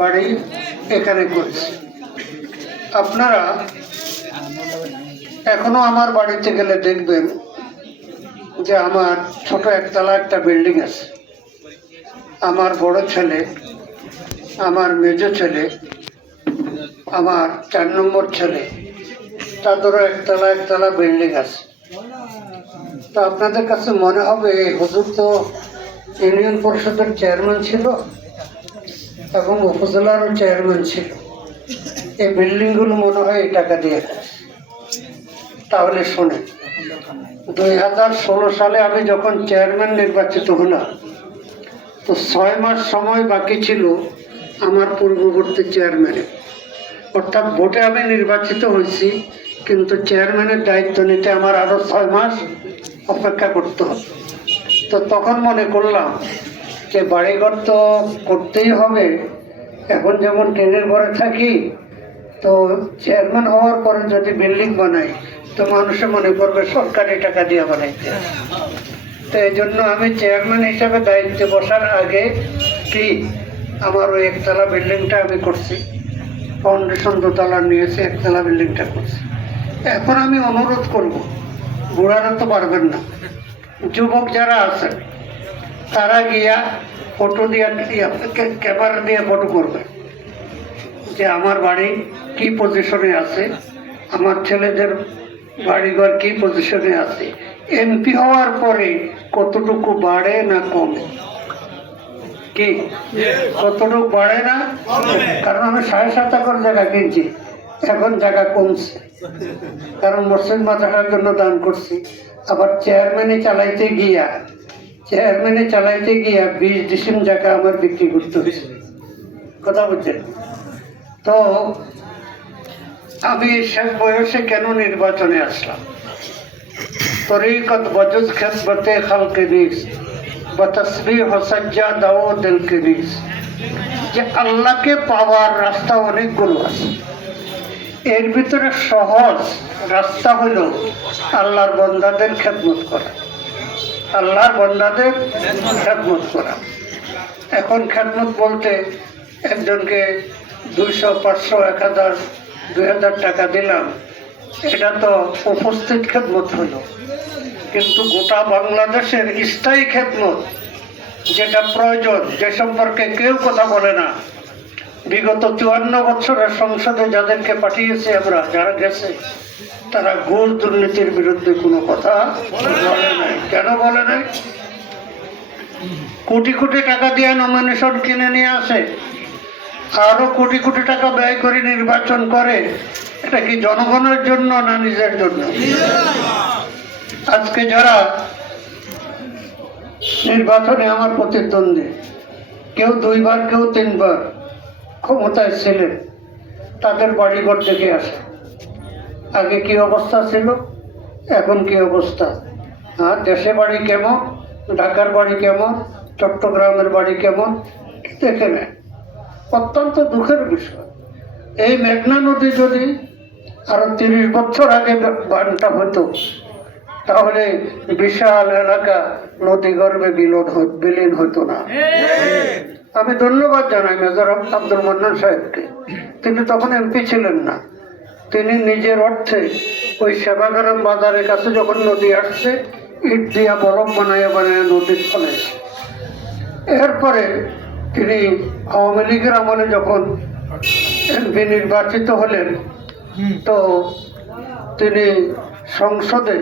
বাড়ি এখানে করেছি। আপনারা এখনো আমার বাড়িতে গেলে দেখবেন যে আমার ছোট একতলা একটা বিল্ডিং আছে। আমার বড় ছেলে, আমার মেজ ছেলে, আমার 4 নম্বর ছেলে, তাদেরও একতলা বিল্ডিং আছে। তো আপনাদের কাছে মনে হবে হুজুর তো ইউনিয়ন পরিষদের চেয়ারম্যান ছিল এবং উপজেলারও চেয়ারম্যান ছিল, এই বিল্ডিংগুলো মনে হয় এই টাকা দিয়ে করেছে। তাহলে শোনেন, 2016 সালে আমি যখন চেয়ারম্যান নির্বাচিত হলাম, তো 6 মাস সময় বাকি ছিল আমার পূর্ববর্তী চেয়ারম্যানের, অর্থাৎ ভোটে আমি নির্বাচিত হয়েছি, কিন্তু চেয়ারম্যানের দায়িত্ব নিতে আমার আরো 6 মাস অপেক্ষা করতে হবে। তো তখন মনে করলাম যে বাড়িঘর তো করতেই হবে, এখন যেমন টিনের ঘরে থাকি, তো চেয়ারম্যান হওয়ার পরে যদি বিল্ডিং বানাই তো মানুষে মনে করবে সরকারি টাকা দিয়ে বানাইতে। তো এই জন্য আমি চেয়ারম্যান হিসাবে দায়িত্বে বসার আগে কি আমার ওই একতলা বিল্ডিংটা আমি করছি, ফাউন্ডেশন 2 তলা নিয়েছি, একতলা বিল্ডিংটা করছি। এখন আমি অনুরোধ করব, বুড়ারা তো পারবেন না, যুবক যারা আছেন তারা গিয়া ফটো দিয়ে ক্যামেরা দিয়ে ফটো করবে যে আমার বাড়ি কি পজিশনে আছে, আমার ছেলেদের বাড়িঘর কি পজিশনে আছে, এমপি হওয়ার পরে কতটুকু বাড়ে না কমে, কি কতটুকু বাড়ে না। কারণ আমি 7.5 একর জায়গা কিনছি, এখন জায়গা কমছে, কারণ মসজিদ মাদ্রাসার জন্য দান করছি। আবার চেয়ারম্যানে চালাইতে গিয়া 20 ডিসেম্বর জায়গা আমার বিক্রি করতে হয়েছে, কথা বুঝছেন। তো আমি শেষ বয়সে কেন নির্বাচনে আসলাম? তরিকত বজুজ খেদমতে খালকে নিস বতসবিহ সাজ্জাদা ও দিলকে নিস, যে আল্লাহকে পাওয়ার রাস্তা অনেকগুলো আছে, এর ভিতরে সহজ রাস্তা হলো আল্লাহর বান্দাদের খেদমত করা, আল্লাহর বান্দাদের খেদমত করা। এখন খেদমত বলতে একজনকে 200, 500, 1000, 2000 টাকা দিলাম, এটা তো উপস্থিত খেদমত হলো। কিন্তু গোটা বাংলাদেশের স্থায়ী খেদমত, যেটা প্রয়োজন, যে সম্পর্কে কেউ কথা বলে না, বিগত 54 বছরের সংসদে যাদেরকে পাঠিয়েছে আমরা, যারা গেছে, তারা ঘুষ দুর্নীতির বিরুদ্ধে কোনো কথা বলে নাই। কেন বলে নাই? কোটি কোটি টাকা দিয়ে নমিনেশন কিনে নিয়ে আসে, আরো কোটি কোটি টাকা ব্যয় করে নির্বাচন করে। এটা কি জনগণের জন্য না নিজের জন্য? আজকে যারা নির্বাচনে আমার প্রতিদ্বন্দ্বী, কেউ 2 বার, কেউ 3 বার ক্ষমতায় ছিলেন, তাদের বাড়িঘর দেখে আসে, আগে কি অবস্থা ছিল, এখন কি অবস্থা। আর দেশে বাড়ি কেমন, ঢাকার বাড়ি কেমন, চট্টগ্রামের বাড়ি কেমন দেখে নেয়। অত্যন্ত দুঃখের বিষয়। এই মেঘনা নদী যদি আরো 30 বছর আগে বানটা হতো, তাহলে বিশাল এলাকা নদী গর্ভে বিলীন হতো না। আমি ধন্যবাদ জানাই মেজর আব্দুল মান্নান সাহেবকে, তিনি তখন এমপি ছিলেন না, তিনি নিজের অর্থে ওই সেবাগ্রাম বাজারের কাছে যখন নদী আসছে, ইট দিয়া বলক বানায় নদীর ফলে। এরপরে তিনি আওয়ামী লীগের আমলে যখন এমপি নির্বাচিত হলেন, তো তিনি সংসদে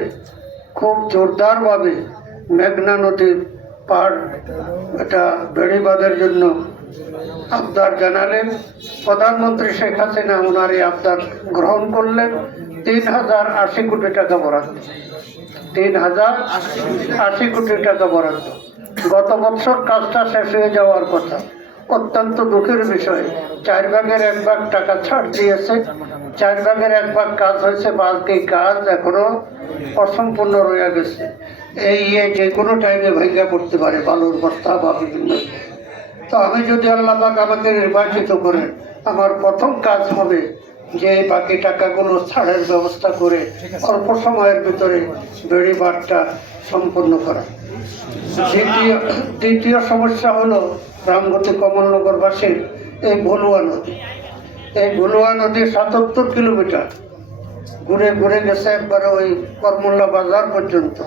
খুব জোরদারভাবে মেঘনা নদীর পাড় এটা বেড়িবাঁধের জন্য আবদার জানালেন। প্রধানমন্ত্রী শেখ হাসিনা ওনার এই আবদার গ্রহণ করলেন। 3080 কোটি টাকা বরাদ্দ, 3080 কোটি টাকা বরাদ্দ। গত বছর কাজটা শেষ হয়ে যাওয়ার কথা। অত্যন্ত দুঃখের বিষয়, 4 ভাগের 1 ভাগ টাকা ছাড় দিয়েছে, 4 ভাগের 1 ভাগ কাজ হয়েছে, বাকি কাজ এখনো অসম্পূর্ণ রয়ে গেছে। এই যে কোনো টাইমে ভেঙে পড়তে পারে, বালুর বস্তা বা বিভিন্ন। তো আমি যদি আল্লাহ পাক আমাকে নির্বাচিত করেন, আমার প্রথম কাজ হবে যে বাকি টাকাগুলো ছাড়ের ব্যবস্থা করে অল্প সময়ের ভিতরে বেড়িবাঁধটা সম্পূর্ণ করা। দ্বিতীয় সমস্যা হলো রামগতি কমলনগরবাসীর এই ভলুয়া নদী। এই ভলুয়া নদী ৭৭ কিলোমিটার ঘুরে ঘুরে গেছে একবারে ওই করমল্লা বাজার পর্যন্ত।